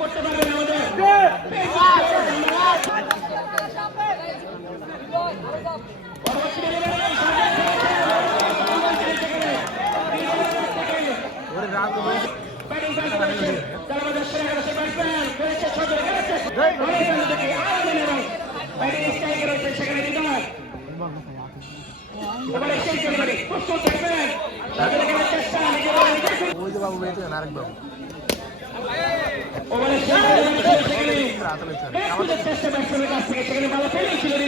করতে পারবেন আমাদের বাবু বেঁচে আরেক বাবু চেষ্টা ব্যাটসম্যানের কাছ থেকে সেখানে ভালো পেলেছিল